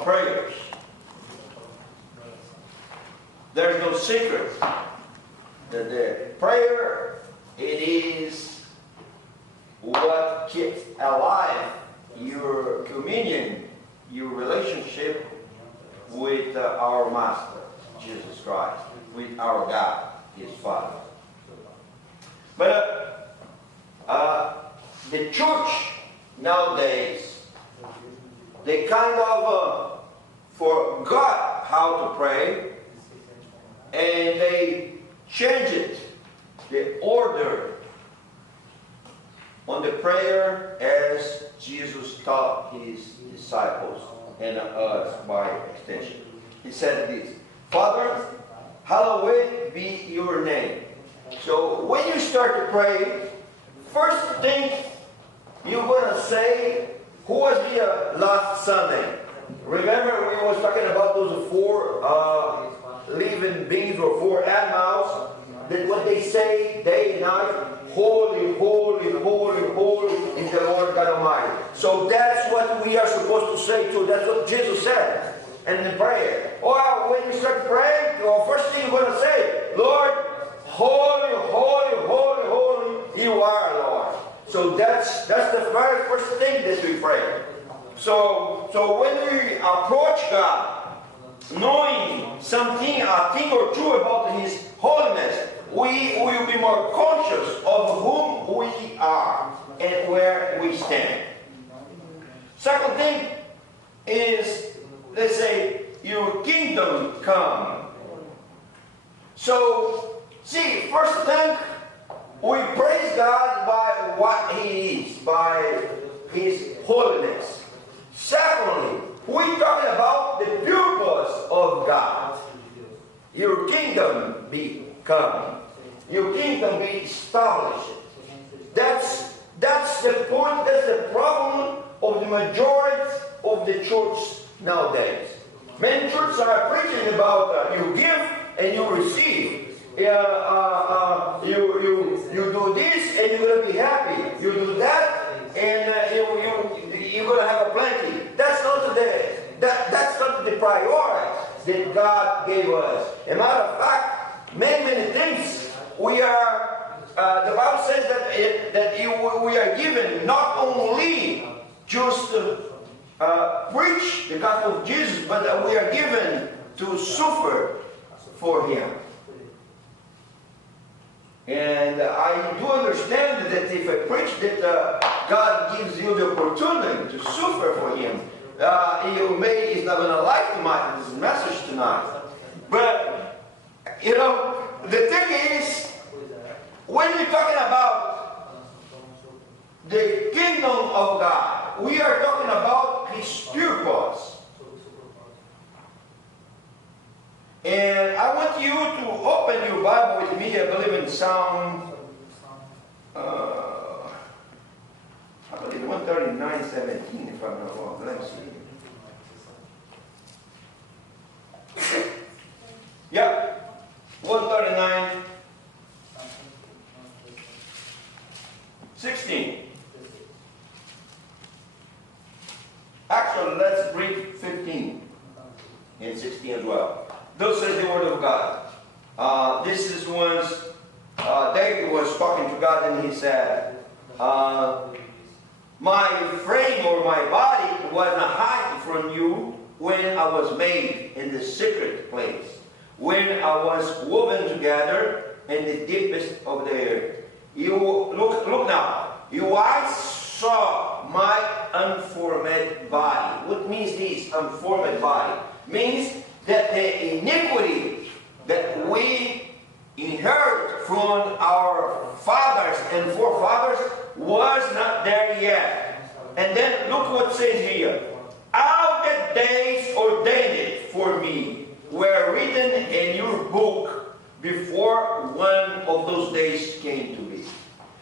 our prayers. There's no secret that the prayer, it is what keeps alive your communion, your relationship with our Master, Jesus Christ, with our God, His Father. But the church nowadays, they kind of forgot how to pray, and they changed the order on the prayer as Jesus taught His disciples and us by extension. He said this, Father, hallowed be your name. So when you start to pray, first thing you're going to say, who was the last Sunday? Remember we was talking about those four living beings or four animals, that what they say day and night, holy, holy, holy, holy is the Lord God Almighty. So that's what we are supposed to say too. That's what Jesus said in the prayer. Well, when you start praying, the first thing you're going to say, Lord, holy, holy, holy, holy, you are, Lord. So that's the very first thing that we pray. So when we approach God, knowing something, a thing or two about His holiness, we will be more conscious of whom we are and where we stand. Second thing is, let's say, your kingdom come. So, see, first thing, we praise God by what He is, by His holiness. Secondly, we're talking about the purpose of God. Your kingdom be come. Your kingdom be established. That's the point, that's the problem of the majority of the church nowadays. Many churches are preaching about you give and you receive. You do this and you're going to be happy. You do that and you're going to have a plenty. That's not that's not the priority that God gave us. As a matter of fact, many things we are. The Bible says that we are given not only just to preach the gospel of Jesus, but that we are given to suffer for Him. And I do understand that if I preach that God gives you the opportunity to suffer for Him, He's not going to like this message tonight. But, the thing is, when we're talking about the kingdom of God, we are talking about His purpose. And I want you to open your Bible with me, I believe in Psalm, I believe 139:17, if I'm not wrong. Let me see. Yeah, 139:16. Actually, let's read 15 and 16 as well. Thus says the word of God. This is once David was talking to God, and he said, my frame or my body was not hid from you when I was made in the secret place, when I was woven together in the deepest of the earth. You look now. Your eyes saw my unformed body. What means this unformed body? Means that the iniquity that we inherit from our fathers and forefathers was not there yet. And then look what it says here. All the days ordained for me were written in your book before one of those days came to be.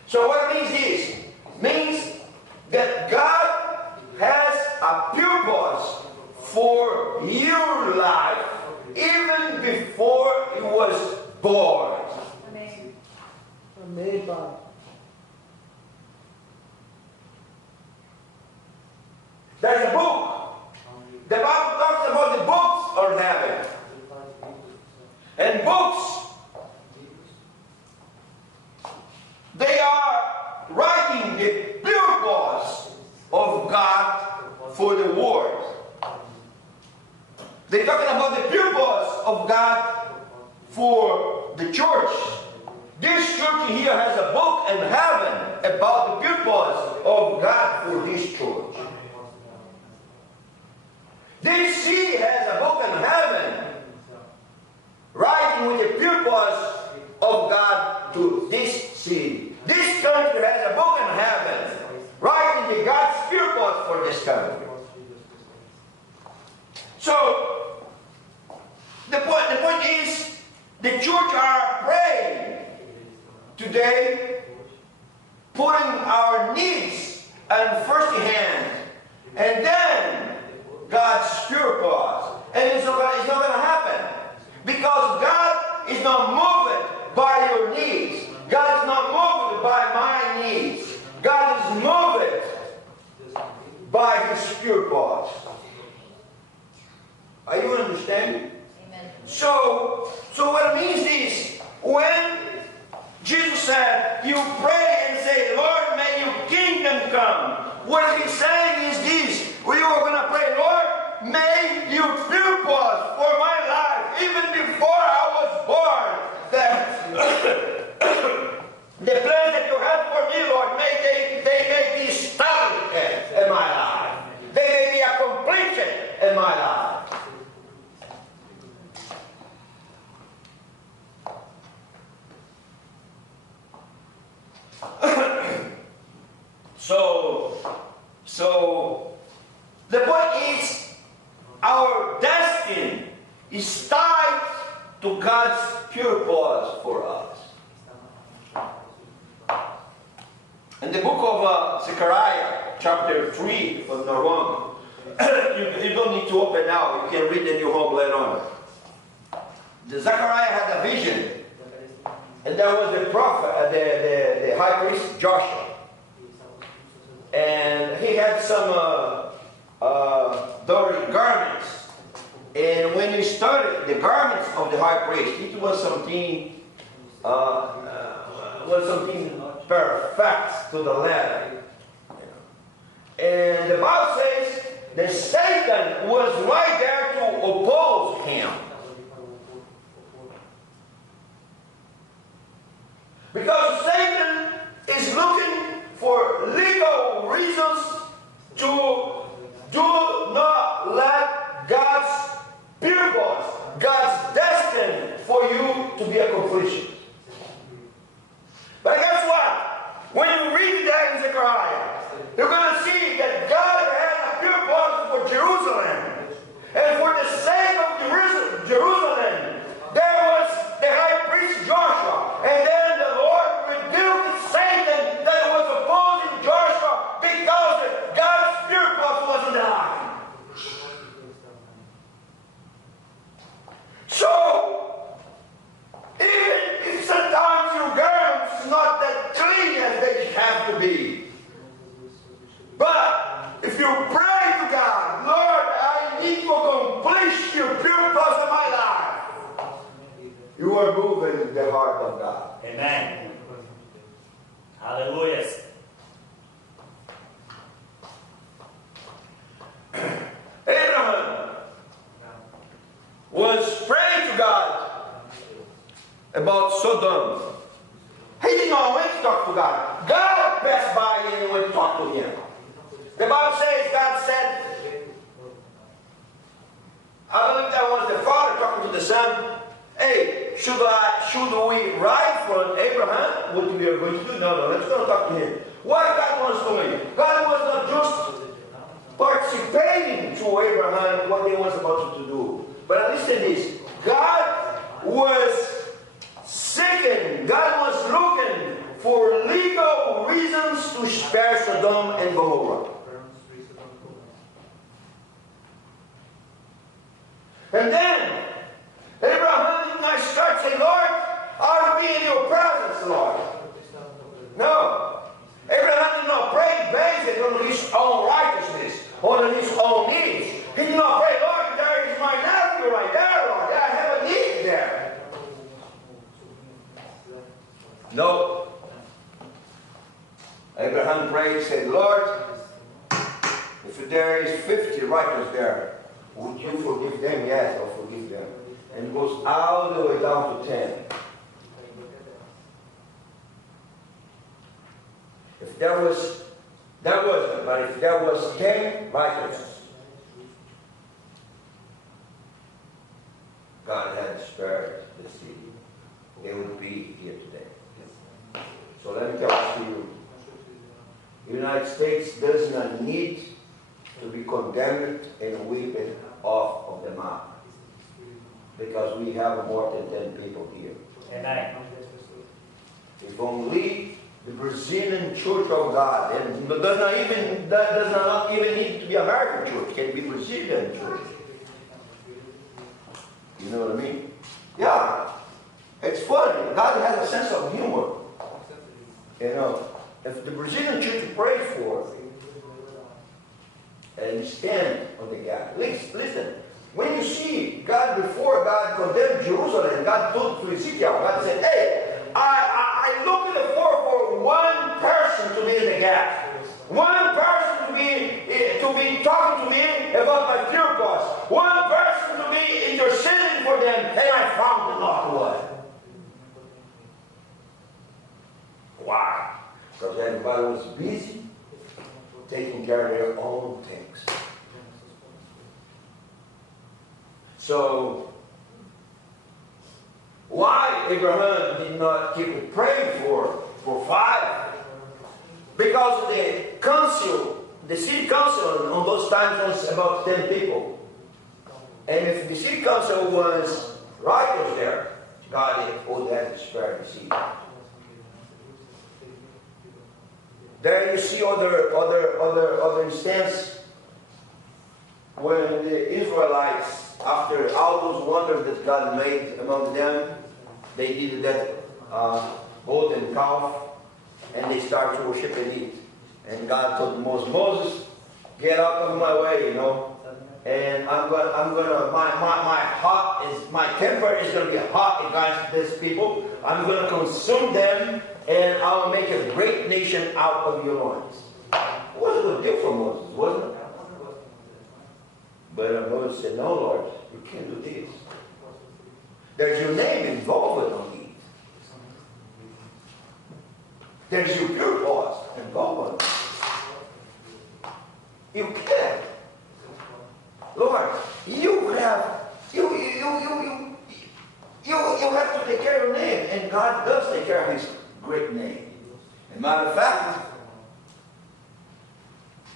So what means this? Means that God has a purpose for your life even before you was born. Amen. Made by. There's a book. The Bible talks on heaven. And books, they are writing the purpose of God for the world. They're talking about the purpose of God for the church. This church here has a book in heaven about the purpose of God for this church. This city has a book in heaven writing with the purpose of God to this city. This country has a book in heaven writing the God's purpose for this country. So, the point is, the church are praying today, putting our needs in first hand, and then God's purpose. And it's not going to happen. Because God is not moved by your needs. God is not moved by my needs. God is moved by His purpose. Are you understanding? Amen. So what it means is, when Jesus said, you pray and say, Lord, may your kingdom come. What He's saying is this. We are going to pray, Lord, may your purpose for my life, even before I was born, the plans that you have for me, Lord, may they be established in my life. They may be a completion in my life. So the point is, our destiny is tied to God's purpose for us. In the book of Zechariah, chapter 3, if I'm not wrong, you don't need to open now, you can read in your home later on. The Zechariah had a vision, and there was the prophet, the high priest Joshua. And he had some dirty garments. And when you studied the garments of the high priest, it was something perfect to the letter. And the Bible says that Satan was right there to oppose him. Because Satan is looking for legal reasons to do not let God's purpose, God's destiny for you to be accomplished. But guess what? When you read that in Zechariah, you're going to see that God has a purpose for Jerusalem. And for the sake of Jerusalem, there was the high priest Joshua. And then the Lord rebuked Satan that was opposing Joshua because God's purpose was in the life. So, even if sometimes your garments are not that clean as they have to be, but if you pray to God, Lord, I need to accomplish your purpose in my life, you are moving the heart of God. Amen. Hallelujah. Abraham was praying to God about Sodom. He didn't know when to talk to God. God passed by and went to talk to him. The Bible says, God said, I believe that was the father talking to the son. Hey, should we write from Abraham what we are going to do? No, let's go talk to him. What God wants doing? God was not just participating to Abraham what he was about to do. But listen to this. God was seeking, God was looking for legal reasons to spare Sodom and Gomorrah. And then Abraham did not start saying, Lord, I will be in your presence, Lord. No. Abraham did not pray based on his own righteousness, on his own needs. He did not pray, Lord, there is my nephew prayed, said, Lord, if there is 50 righteous there, would you forgive them? Yes, I'll forgive them. And goes all the way down to 10. If there was, that wasn't, but if there was 10 righteous, God had spared the city. They would be here today. So let me tell you, the United States does not need to be condemned and weeping off of the map. Because we have more than 10 people here. Amen. If only the Brazilian Church of God, and does not even need to be American church, can be Brazilian church. You know what I mean? Yeah. It's funny. God has a sense of humor. You know, if the Brazilian church prays for and stand on the gap. Listen, when you see God, before God condemned Jerusalem, God told to Ezekiel, God said, hey, I looking for one person to be in the gap. One person to be talking to me about my pure cause. One person to be interceding for them, and I found not one. Why? Because everybody was busy taking care of their own things. So, why Abraham did not keep praying for 5? Because the council, the city council on those times was about 10 people. And if the city council was righteous there, God would have to spare the city. There you see other instance when the Israelites, after all those wonders that God made among them, they did that golden calf, and they started to worship and eat. And God told Moses, get out of my way, you know. And my temper is going to be hot against these people. I'm going to consume them, and I'll make a great nation out of your loins. It was a good deal for Moses, wasn't it? But Moses said, no, Lord, you can't do this. There's your name involved on it. There's your pure cause involved on it. You can't. Lord, you have to take care of your name, and God does take care of His great name. As a matter of fact,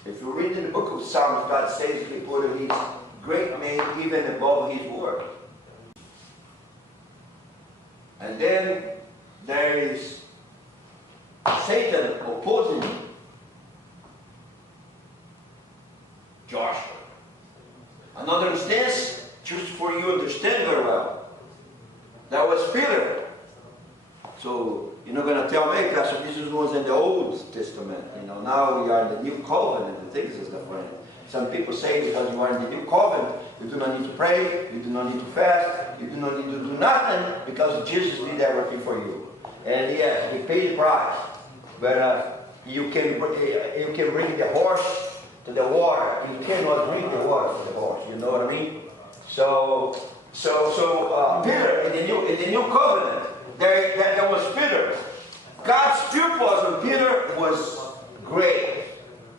if you read in the book of Psalms, God says He put His great name even above His word. And then there is Satan opposing Joshua. Another instance, just for you to understand very well, that was Peter. So you're not going to tell me, Pastor, this was in the Old Testament. You know, now we are in the New Covenant, and things is different. Some people say because you are in the New Covenant, you do not need to pray, you do not need to fast, you do not need to do nothing, because Jesus did everything for you. And yes, He paid the price. But you can bring the horse to the water. You cannot bring the water for the horse. You know what I mean? So Peter in the new covenant, there was Peter. God's purpose with Peter was great.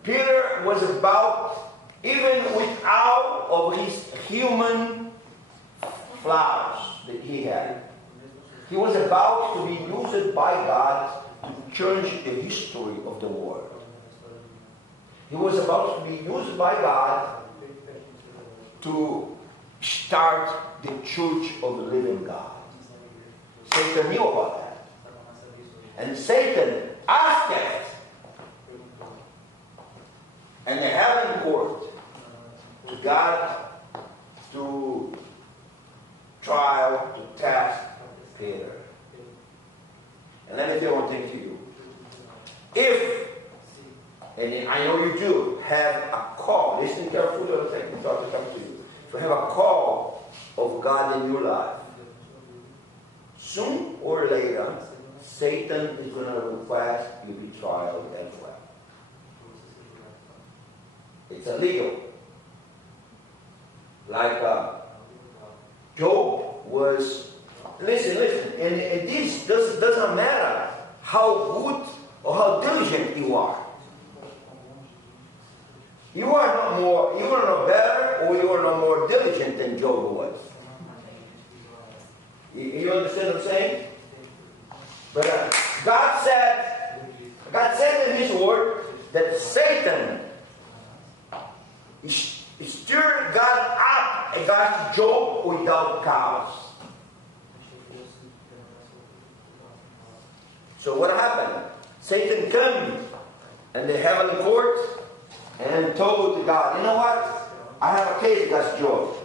Peter was about, even without of his human flaws that he had, he was about to be used by God to change the history of the world. He was about to be used by God to start the church of the living God. Satan knew about that. And Satan asked it. And the heaven court to God to trial, to test Peter. And let me tell one thing to you. If, and I know you do, have a call, listen carefully to the thing I'm about to come to you. If you have a call of God in your life, soon or later, Satan is going to request you be tried as well. It's illegal. Like Job was, listen, and this doesn't matter how good or how diligent you are. You are not better or you are not more diligent than Job was. You understand what I'm saying? But God said in His Word that Satan stirred God up against Job without cause. So what happened? Satan came in the heavenly court and told God, you know what? I have a case against Job.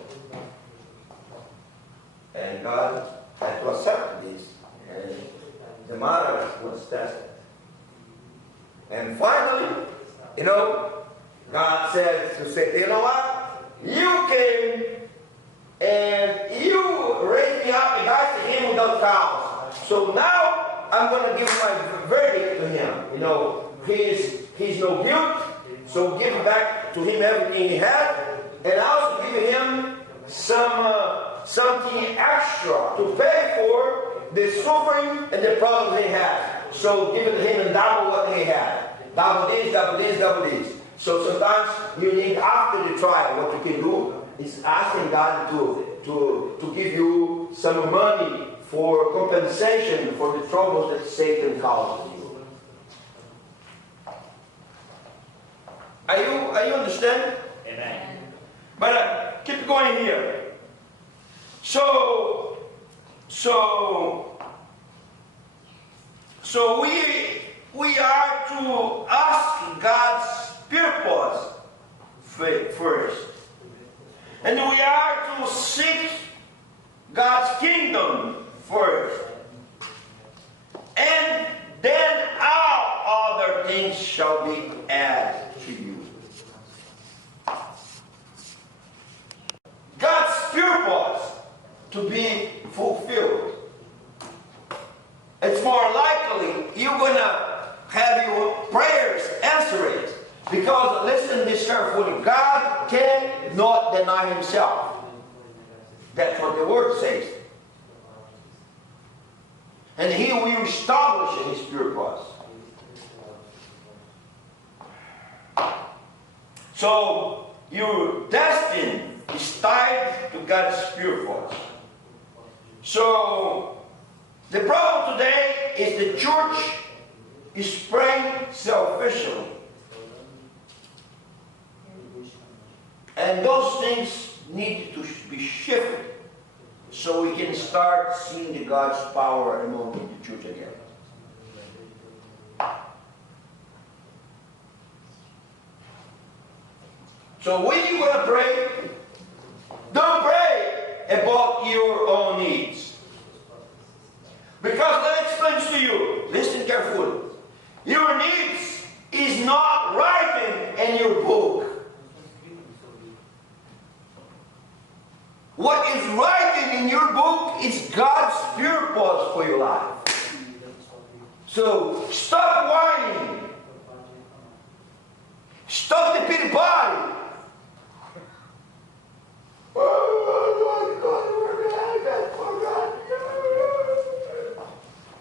And God had to accept this. And the matter was tested. And finally, God said to Satan, you know what? You came and you raised me up against him without cause. So now I'm going to give my verdict to him. He's no guilt. So give back to him everything he had. And also give him something extra to pay for the suffering and the problems he had. So give it to him and double what he had. Double this, double this, double this. So sometimes you need, after the trial, what you can do is asking God to give you some money for compensation for the troubles that Satan causes you. Are you understand? Amen. But keep going here. So we are to ask God's purpose first. And we are to seek God's kingdom first. And then all other things shall be added to you. God's purpose to be fulfilled. It's more likely you're going to have your prayers answered. Because, listen to this carefully, God cannot deny Himself. That's what the Word says. And He will establish His purpose. So, your destiny is tied to God's purpose. So, the problem today is the church is praying selfishly. And those things need to be shifted so we can start seeing the God's power among the church again. So when you're going to pray, don't pray about your own needs. Because let me explain to you, listen carefully. Your needs is not writing in your book. What is writing in your book is God's purpose for your life. So stop whining. Stop the pity party.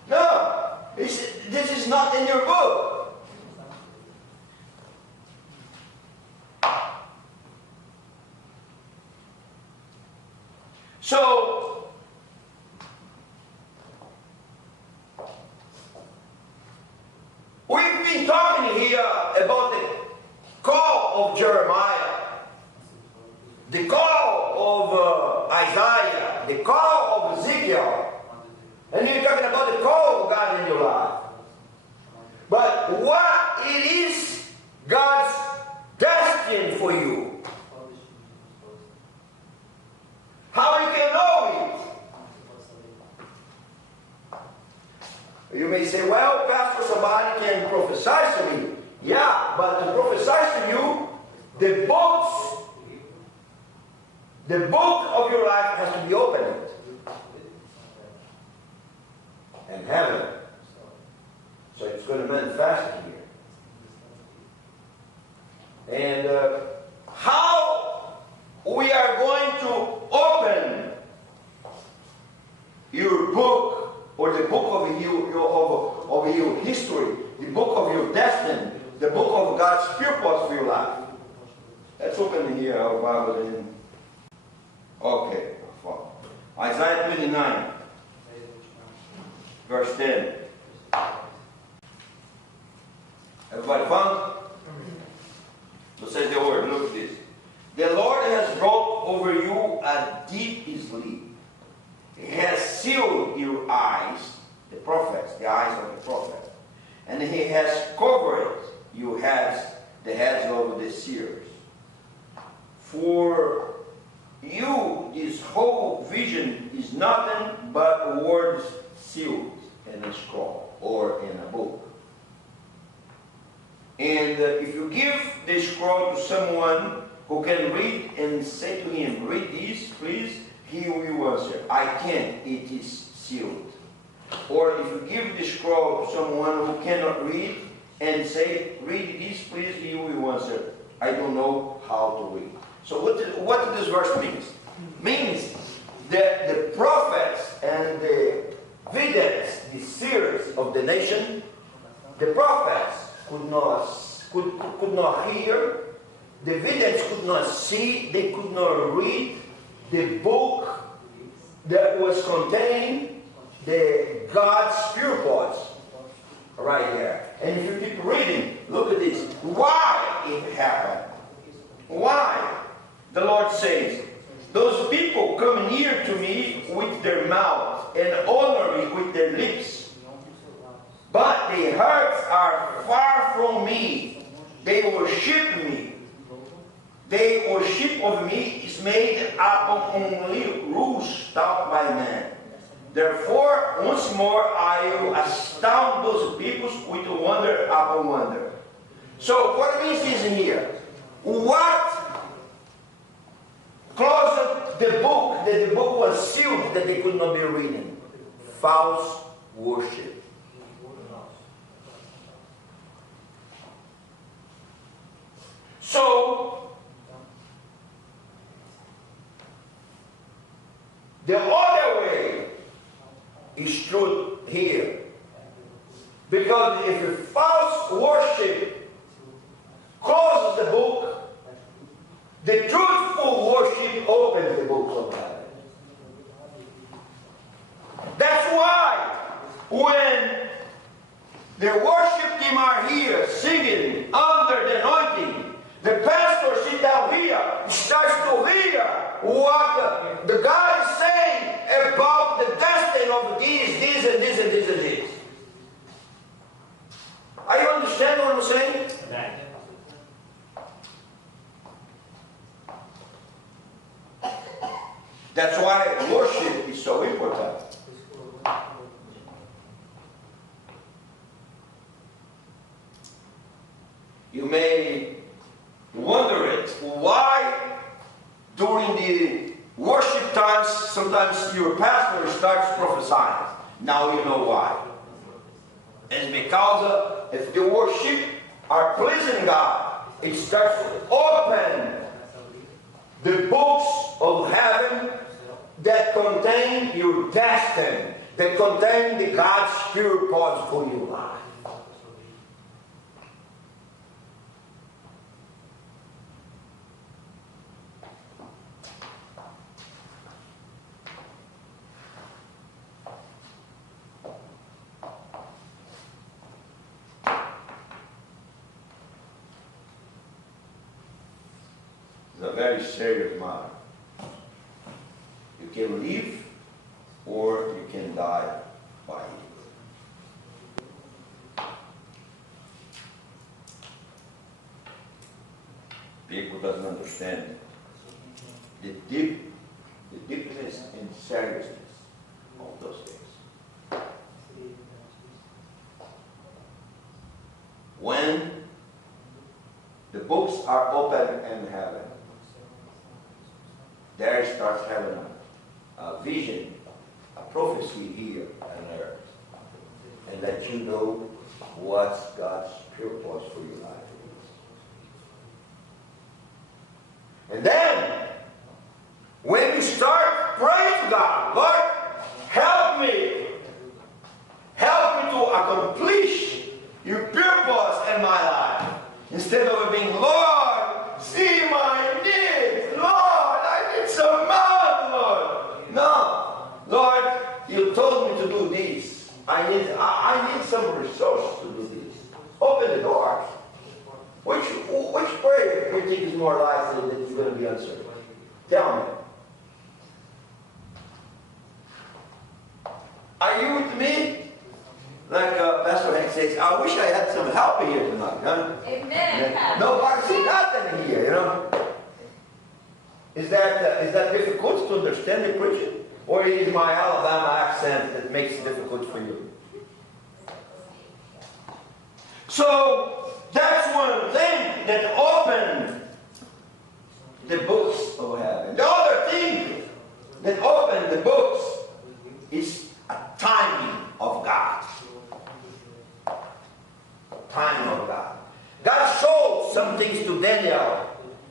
No, this is not in your book. So, we've been talking here about the call of Jeremiah, the call of Isaiah, the call of Ezekiel, and you're talking about the call of God in your life. But what it is God's destiny for you? How you can know it? You may say, well, Pastor, somebody can prophesy to me. Yeah, but to prophesy to you, the book of your life has to be opened. And heaven. So it's going to manifest here. And we are going to open your book, or the book of your history, the book of your destiny, the book of God's purpose for your life. Let's open here our Bible in. Okay. Isaiah 29, verse 10. Everybody found? So says the word. Look at this. The Lord has brought over you a deep sleep. He has sealed your eyes, the prophets, the eyes of the prophet. And he has covered your heads, the heads of the seers. For you, this whole vision is nothing but words sealed in a scroll or in a book. And if you give the scroll to someone who can read and say to him, read this, please, he will answer, I can't, it is sealed. Or if you give the scroll to someone who cannot read and say, read this, please, he will answer, I don't know how to read. So what this verse means? Means that the prophets and the vidents, the seers of the nation, the prophets could not hear, the vidents could not see, they could not read the book that was containing the God's purpose right here. And if you keep reading, look at this. Why it happened? Why? The Lord says, those people come near to me with their mouth and honor me with their lips. But their hearts are far from me. They worship me. Their worship of me is made up of only rules taught by man. Therefore, once more, I will astound those peoples with wonder upon wonder. So, what means this in here? What closed the book, that the book was sealed, that they could not be reading? False worship. So, the other way is true here. Because if a false worship closes the book, the truthful worship opens the books of heaven. That's why when the worship team are here singing under the anointing, the pastor sits down here, starts to hear what the God is saying about the destiny of this, and this, and this, and this. Are you understand what I'm saying? That's why worship is so important. You may wonder it, why during the worship times sometimes your pastor starts prophesying. Now you know why. It's because if the worship are pleasing God, it starts to open the books of heaven that contain your destiny, that contain the God's purpose for your life. It's a very serious matter. You can live or you can die by it. People doesn't understand the deepness and seriousness of those things. When the books are open in heaven, there starts having a vision, a prophecy here on earth, and let you know what's God's purpose for your life. And then When you start praying to God, Lord, help me. Help me to accomplish your purpose in my life. Instead of being, Lord, see my needs. Lord, I need some money, Lord. No. Lord, you told me to do this. I need some resources to do this. Open the doors. Which prayer do you think is more likely that it's going to be answered? Tell me. Are you with me? Like Pastor Hank says, I wish I had some help here tonight. Huh? Amen. Nobody see nothing here, you know. Is that difficult to understand the preaching? Or is my Alabama accent that makes it difficult for you? So, that's one thing that opened the books of heaven. The other thing that opened the books is a timing of God. Timing of God. God showed some things to Daniel.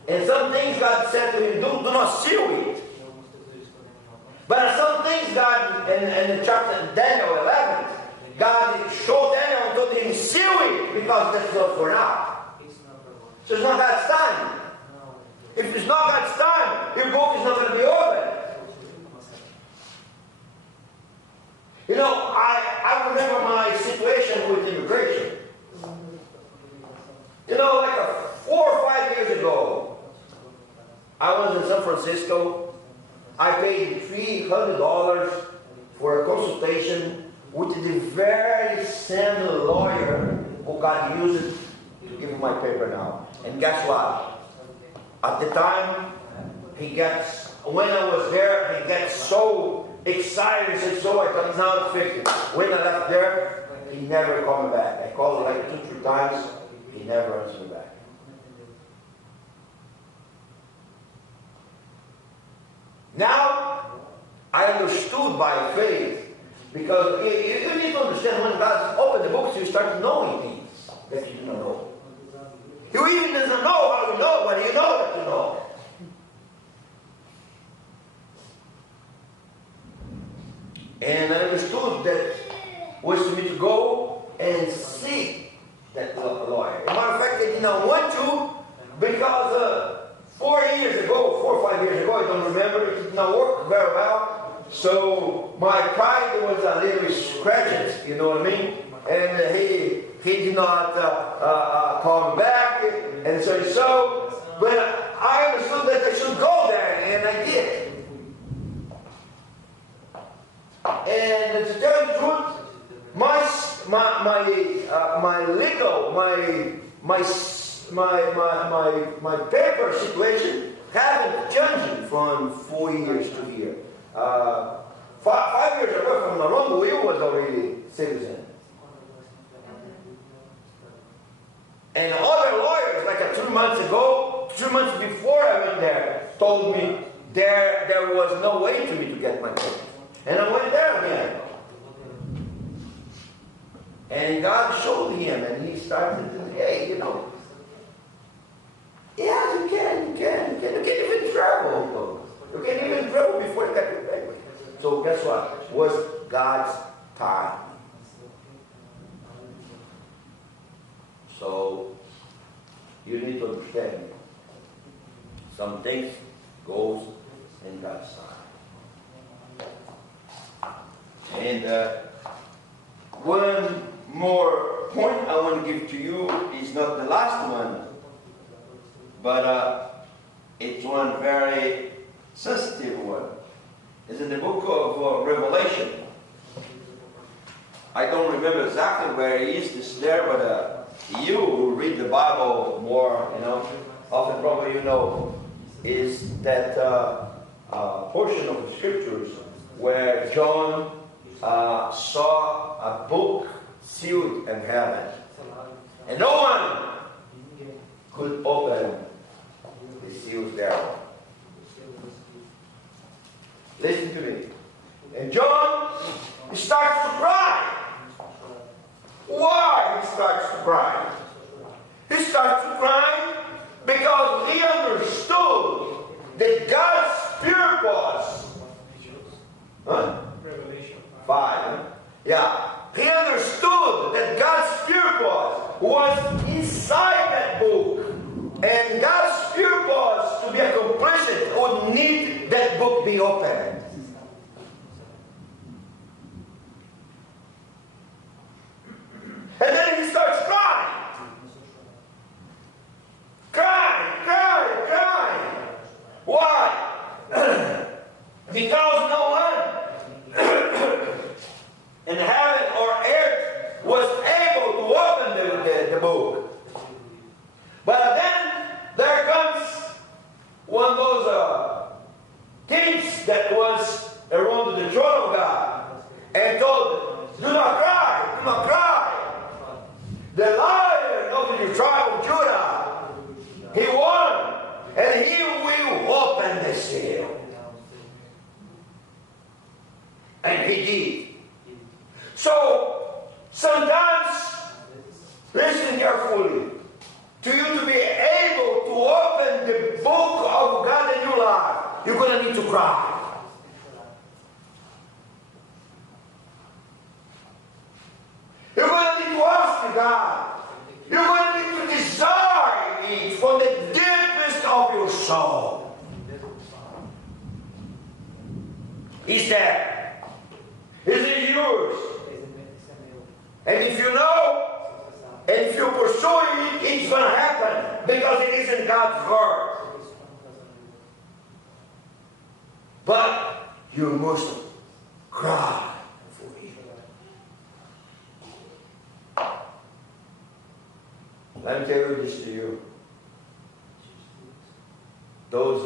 And some things God said to him, do not seal it. But some things God, in the chapter Daniel 11, God showed Daniel and told him, seal it, because that's not for now. So it's not God's time. If it's not God's time, your book is not going to be open. You know, I remember my situation with immigration. You know, like 4 or 5 years ago, I was in San Francisco. I paid $300 for a consultation with the very same lawyer who got used to give me my paper now. And guess what? At the time, when I was there, he gets so excited and said, so I can now fix it. When I left there, he never called me back. I called him like 2-3 times. He never answered me back. Now, I understood by faith, because you need to understand when God opened the books, you start knowing things that you don't know. You even doesn't know how you know, but you know that you know. And I understood that was for me to go and see that lawyer. As a matter of fact, I did not want to, because 4 years ago, 4 or 5 years ago, I don't remember, it did not work very well. So my pride was a little scratched, you know what I mean? And he did not call me back, and so but I understood that I should go there, and I did. And to tell you the truth, my paper situation haven't changed from 4 years to here. 5 years ago, from Narongo, we was already citizen. And other lawyers, like 2 months ago, 2 months before I went there, told me there was no way for me to get my paper. And I went there again. And God showed him, and he started to say, hey, you know, yeah, you can even travel. You can even travel before you get your paper. So guess what? It was God's time. So you need to understand, some things goes in God's time. And one more point I want to give to you is not the last one, but it's one very sensitive one. It's in the book of Revelation. I don't remember exactly where it is. It's there, but you who read the Bible more, you know, often probably you know, is that portion of the scriptures where John saw a book sealed in heaven, and no one could open the seals thereof. Listen to me. And John, he starts to cry. Why he starts to cry? starts to cry because he understood that God's purpose. Huh? Revelation 5. Huh? Yeah. He understood that God's purpose was inside that book. And God's purpose to be accomplished would need that book be opened. And then he starts crying. Crying. Why? Because no one in heaven or earth was able to open the book. But then there comes one of those kings that was around the throne of God and told, do not cry. The Lion of the tribe of Judah, he won, and he will open the seal. And he did. So, sometimes, listen carefully, to you to be able to open the book of God in your life, you're going to need to cry. You're going to need to ask God. You're going to need to desire it from the deepest of your soul. Is there? Is it yours? And if you know, and if you pursue it, it's going to happen because it is in God's word. But you must cry for it. Let me tell you this to you. Those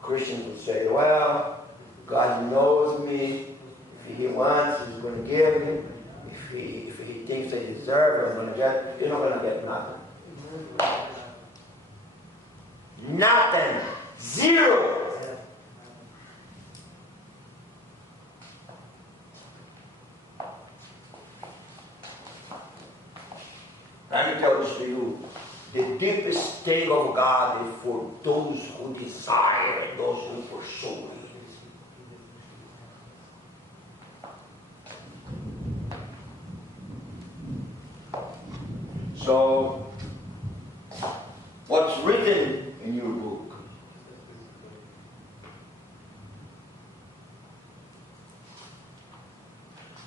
Christians will say, well, God knows me. If He wants, He's going to give me. If he thinks they deserve it, I'm going to get. You're not going to get nothing. Nothing. Zero. Let me tell this to you. The deepest state of God is for those who desire and those who pursue it. So, what's written in your book?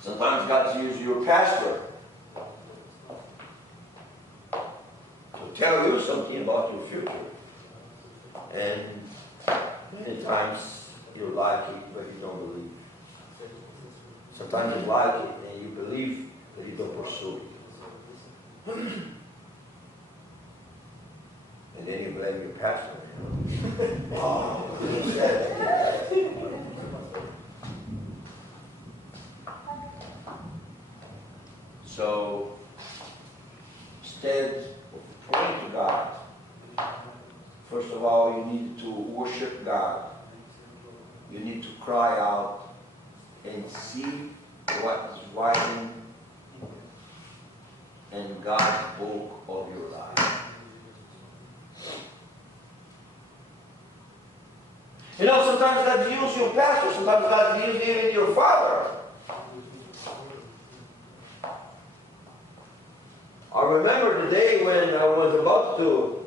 Sometimes God uses your pastor to tell you something about your future. And many times you like it, but you don't believe. Sometimes you like it and you believe, but you don't pursue it. And then you blame your pastor. Oh, he said that. So, instead of praying to God, first of all, you need to worship God. You need to cry out and see what is writing in God's book of your life. You know, sometimes God uses your pastor, sometimes God uses even your father. I remember the day when I was about to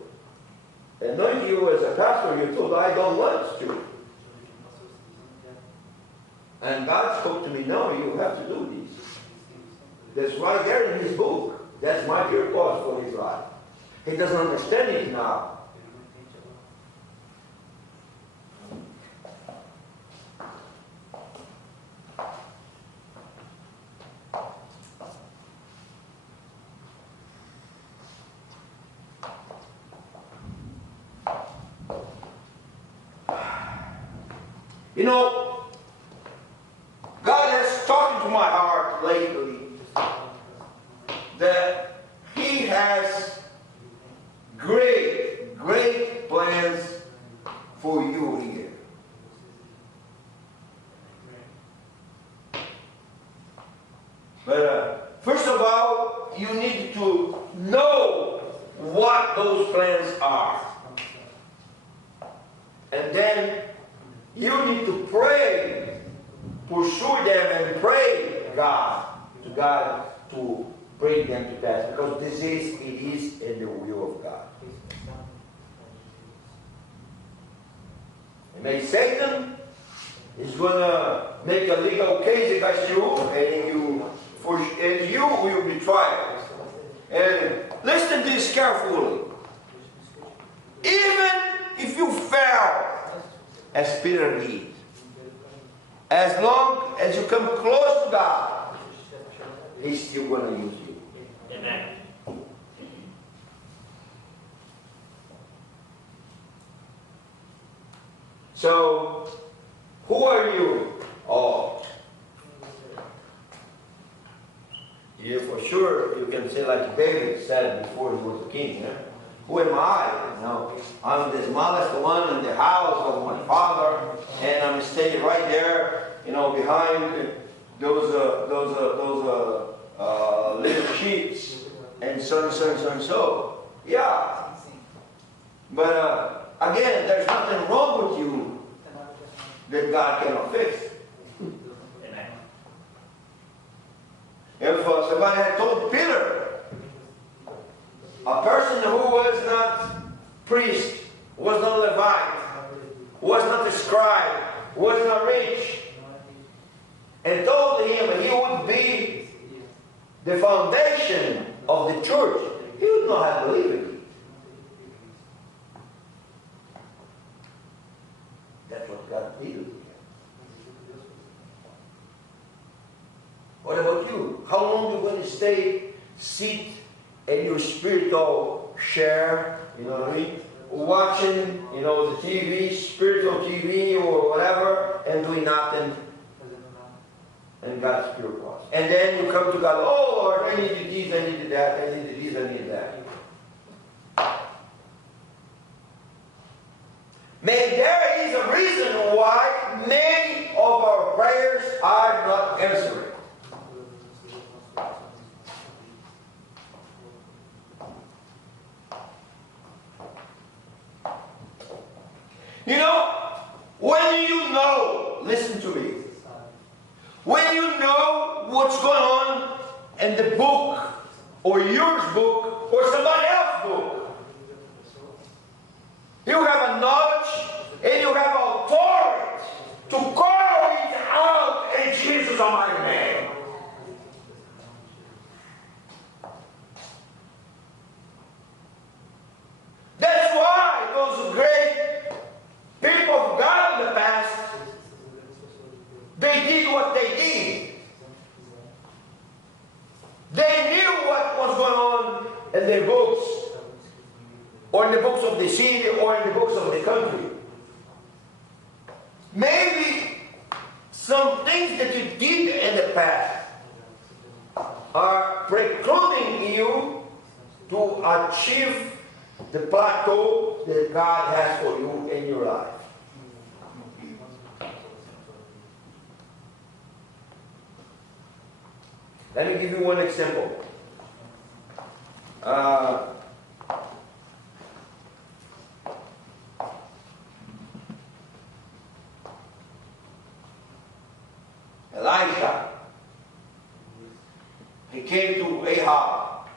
anoint you as a pastor, you told I don't want to. And God spoke to me, no, you have to do this. That's right there in his book. That's my purpose for his life. He doesn't understand it now. You know, God has talked to my heart lately that he has great, great plans for you here. But first of all, you need to know what those plans are. And then you need to pray, pursue them and pray to God to bring them to pass. Because it is in the will of God. And may Satan is going to make a legal case against you, and you will be tried. And listen to this carefully. Even if you fail, as Peter did, as long as you come close to God, He's still going to use you. Amen. So, who are you? Oh, yeah, for sure you can say like David said before he was a king. Yeah? Who am I? You know, I'm the smallest one in the house of my father, and I'm staying right there, you know, behind those little sheets, and so. Yeah. But again, there's nothing wrong with you that God cannot fix. Amen. If somebody had told Peter, a person who was not priest, was not Levite, was not a scribe, was not rich, and told him he would be the foundation of the church, he would not have believed it. That's what God did. What about you? How long are you going to sit in your spiritual share, you know what I mean? Watching, you know, the TV, spiritual TV or whatever, and doing nothing. And God's pure cross. And then you come to God, oh Lord, I needed this, I needed that, I needed this, I needed that. Maybe there is a reason why many of our prayers are not answered. You know, when you know, listen to me, when you know what's going on in the book, or your book, or somebody else's book, you have a knowledge and you have authority to call it out in Jesus' almighty name. That's why those great people of God in the past, they did what they did. They knew what was going on in their books, or in the books of the city, or in the books of the country. Maybe some things that you did in the past are precluding you to achieve the plateau that God has for you in your life. Let me give you one example. Elijah, he came to Ahab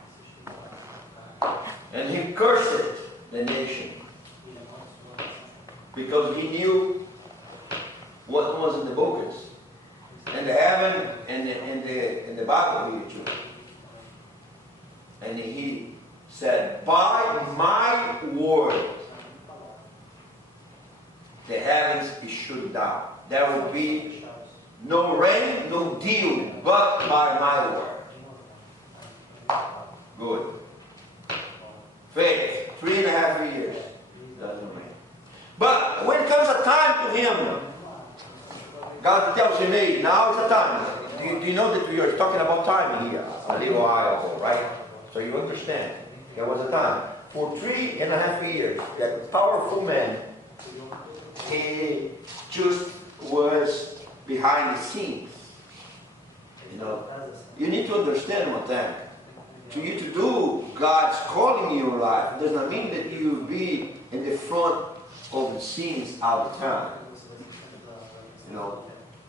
and he cursed the nation because he knew what was in the books, and the heaven and the Bible here too. And he said, by my word, the heavens is shut down. There will be no rain, no dew, but by my word. Good. Faith, 3.5 years. Doesn't rain. But when comes a time to him, God tells him, hey, now is the time. Do you know that we are talking about time here? A little while ago, right? So you understand. There was a time. For 3.5 years, that powerful man, he just was behind the scenes. You know, you need to understand one thing. For you to do God's calling in your life does not mean that you will be in the front of the sins all the time. You know,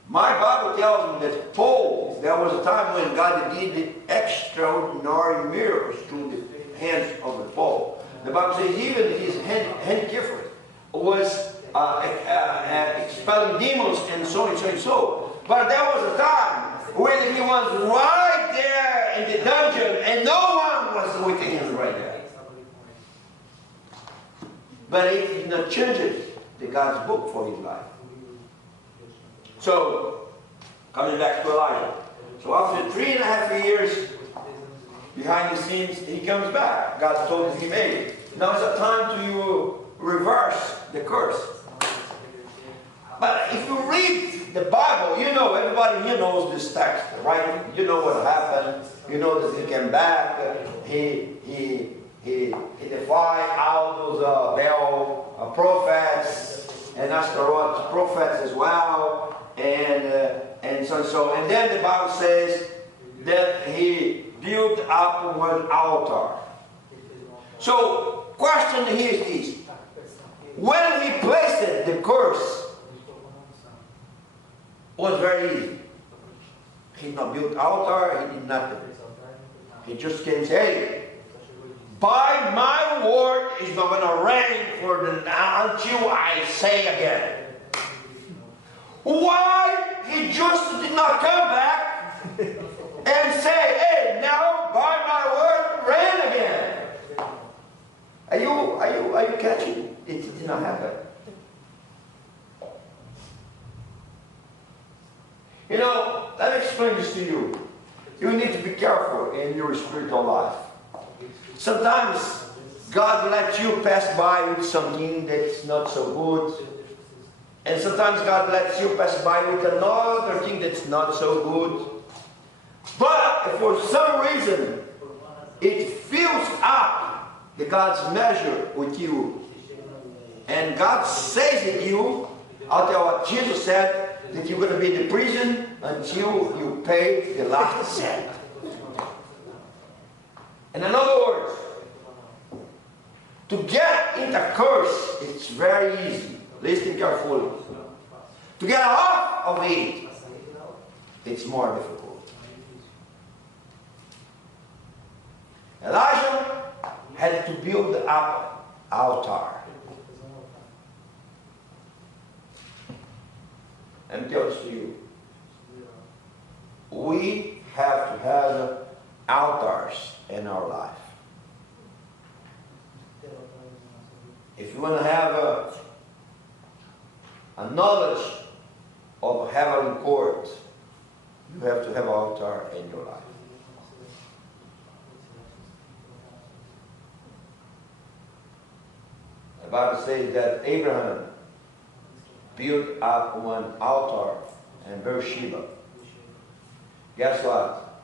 my Bible tells me that Paul, there was a time when God did extraordinary miracles through the hands of the Paul. The Bible says even his handkerchief was expelling demons and so and so and so. But there was a time when he was right there in the dungeon and no one was with him right there. But he did not change the God's book for his life. So, coming back to Elijah. So after 3.5 years behind the scenes, he comes back. God told him, hey, now is the time to reverse the curse. But if you read the Bible, you know, everybody here knows this text, right? You know what happened. You know that he came back. He defied all those Baal prophets and Ashtaroth prophets as well. And so. And then the Bible says that he built up one altar. So, question here is this. When he placed it, the curse was very easy. He did not build altar, he did nothing. He just came and said, hey, by my word, it's not going to rain until I say again. Why he just did not come back and say, hey, now by my word, rain again? Are you catching? It did not happen. You know, let me explain this to you. You need to be careful in your spiritual life. Sometimes God lets you pass by with something that's not so good. And sometimes God lets you pass by with another thing that's not so good. But if for some reason it fills up the God's measure with you, and God says to you, I'll tell what Jesus said, that you're going to be in the prison until you pay the last cent. And in other words, to get into curse, it's very easy. Listen carefully. To get off of it, it's more difficult. Elijah had to build up altar. Let me tell this to you. We have to have altars in our life. If you want to have a knowledge of heavenly court, you have to have an altar in your life. The Bible says that Abraham built up one altar in Beersheba. Guess what?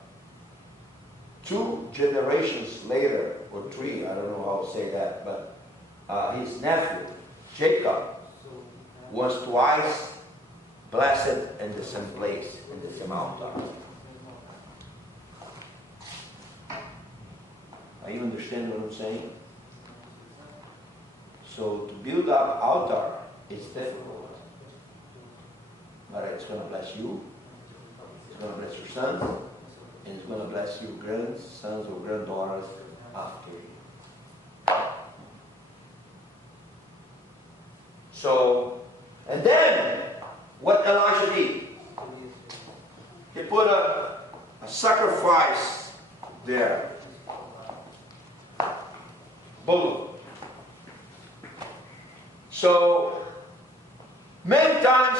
2 generations later, or 3, I don't know how to say that, but his nephew, Jacob, was twice blessed in the same place, in the same altar. Are you understand what I'm saying? So to build up altar is difficult. But it's going to bless you, it's going to bless your sons, and it's going to bless your grandsons or granddaughters after you. So, and then, what Elijah did, he put a sacrifice there. Boom. So, many times,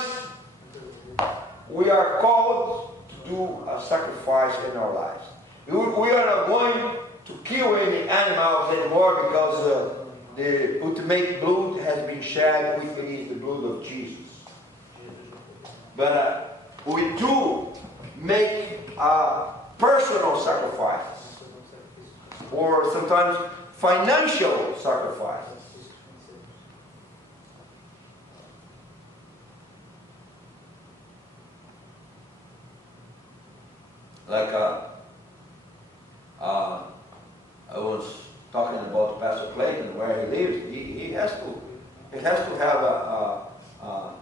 we are called to do a sacrifice in our lives. We are not going to kill any animals anymore because the ultimate blood has been shed, which is the blood of Jesus. But we do make personal sacrifices, or sometimes financial sacrifices. Like I was talking about Pastor Clayton, where he lives. He has has to have a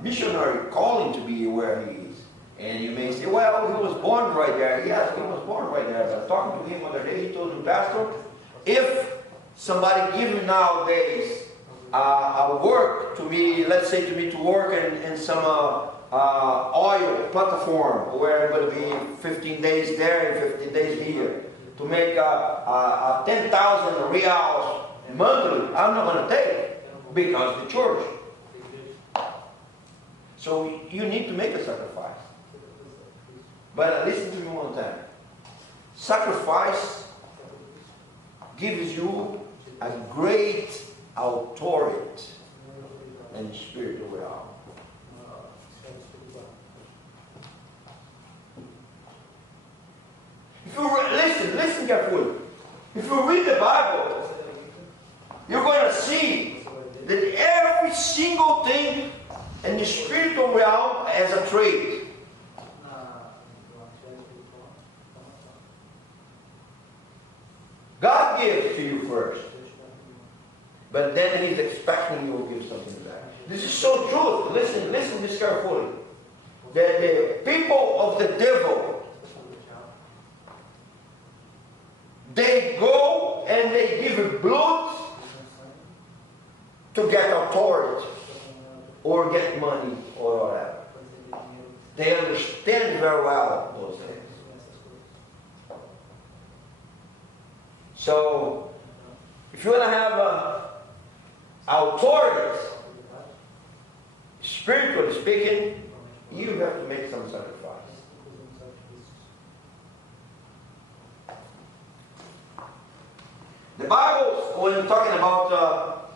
missionary calling to be where he is. And you may say, well, he was born right there. Yes, he was born right there. But talking to him the other day, he told me, Pastor, if somebody give me nowadays a work to me, let's say to me to work in some oil platform where I'm going to be 15 days there and 15 days here, to make 10,000 reals monthly, I'm not going to take it because the church. So you need to make a sacrifice. But listen to me one time. Sacrifice gives you a great authority and spiritual realm. If you listen carefully. If you read the Bible, you're going to see that every single thing in the spiritual realm has a trait. God gives to you first, but then He's expecting you will give something back. This is so true. Listen this carefully. That the people of the devil, they go and they give blood to get authority or get money or whatever. They understand very well those things. So, if you want to have authority, spiritually speaking, you have to make some sacrifice. The Bible, when talking about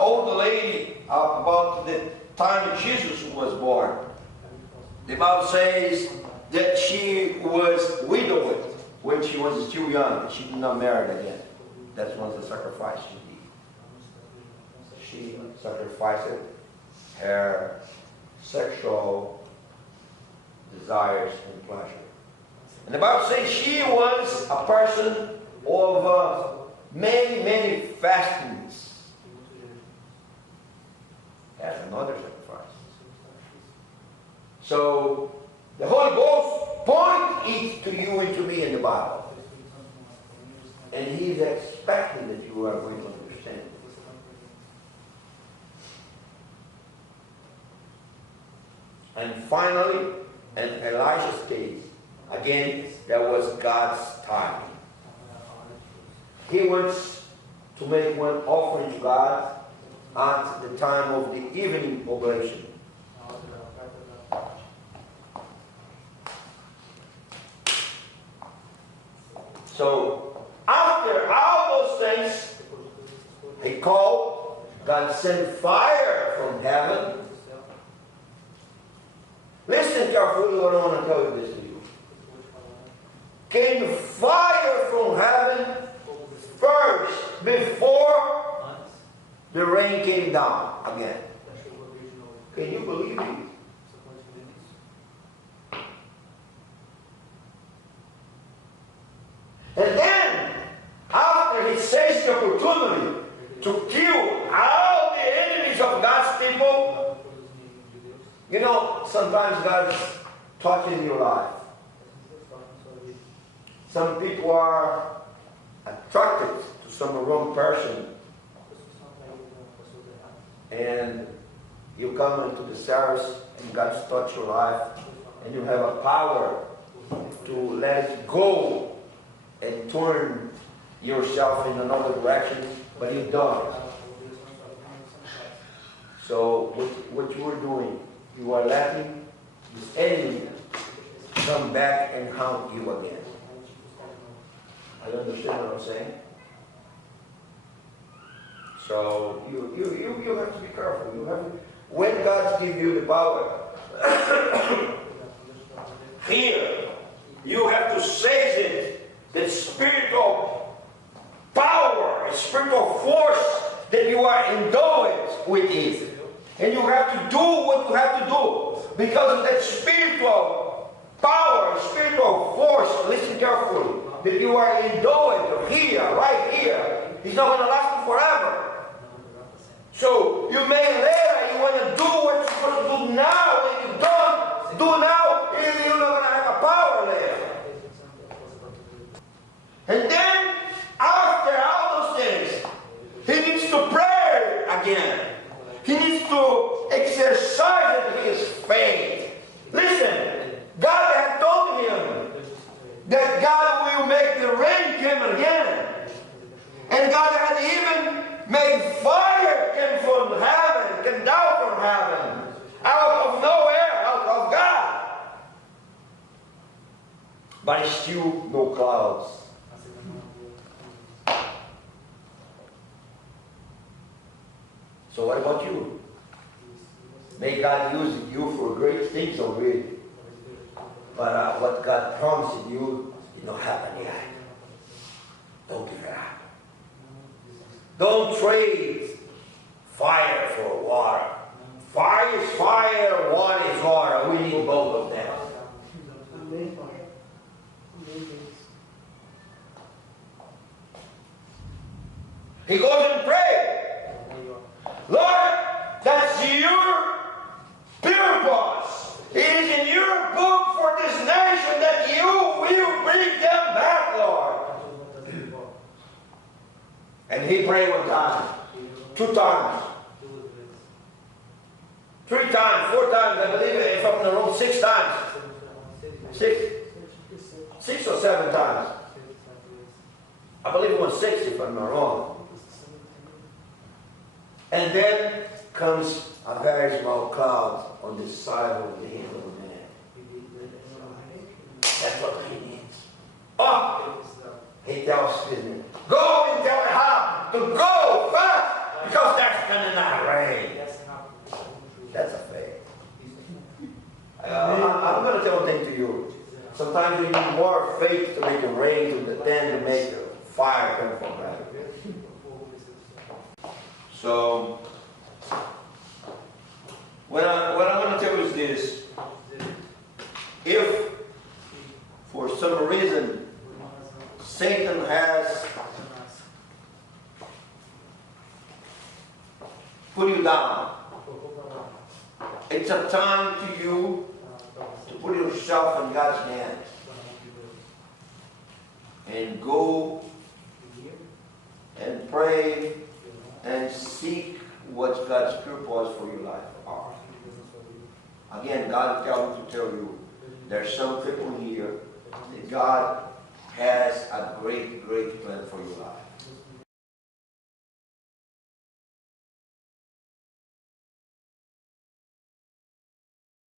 old lady, about the time Jesus was born, the Bible says that she was widowed when she was still young. She did not marry again. That was the sacrifice she did. She sacrificed her sexual desires and pleasure. And the Bible says she was a person of many fastings. That's another sacrifice. So the Holy Ghost points it to you and to me in the Bible. And He's expecting that you are going to understand it. And finally, in Elijah's case, again, that was God's time. He wants to make one offering to God at the time of the evening oblation. So, after all those things, He called, God sent fire from heaven. Listen carefully what I want to tell you this to you. Came fire from heaven first, before the rain came down again. Can you believe it? And then, after He seized the opportunity to kill all the enemies of God's people, you know, sometimes God's touching your life. Some people are attracted to some wrong person, and you come into the service and God's touched your life, and you have a power to let it go and turn yourself in another direction, but you don't. So what you are doing, you are letting this enemy come back and haunt you again. I understand what I'm saying? So you have to be careful. You have to, when God gives you the power, here you have to seize it. The spiritual power, the spiritual force that you are endowed with it. And you have to do what you have to do. Because of that spiritual power, spiritual force, listen carefully, that you are endowed here, right here. It's not going to last forever. So you may later, you want to do what you're supposed to do now. When you don't do now, you're not going to have a power later. And then, after all those things, he needs to pray again. He needs to exercise his faith. Listen, God had told him that God will make the rain come again. And God had even made fire come from heaven, come down from heaven, out of nowhere, out of God. But still no clouds. So what about you? May God use you for great things already. But what God promised you did not happen yet. Don't give it up. Don't trade fire for water. Fire is fire, water is water. We need both of them. He goes and prays. Lord, that's your purpose. It is in your book for this nation that you will bring them back, Lord. And he prayed one time, 2 times, 3 times, 4 times, I believe, if I'm in the wrong, 6 times. 6 or 7 times. I believe it was 6 if I'm not wrong. And then comes a very small cloud on the side of the head of a man. That's what he needs. Oh! He tells him, go and tell Ahab to go fast because there's going to not rain. That's a faith. I'm going to tell one thing to you. Sometimes we need more faith to make it rain than to make fire come from heaven. So, what I'm going to tell you is this. If, for some reason, Satan has put you down, it's a time to you to put yourself in God's hands and go and pray and seek what God's purpose for your life are. Again, God tells me to tell you, there's some people here that God has a great, great plan for your life.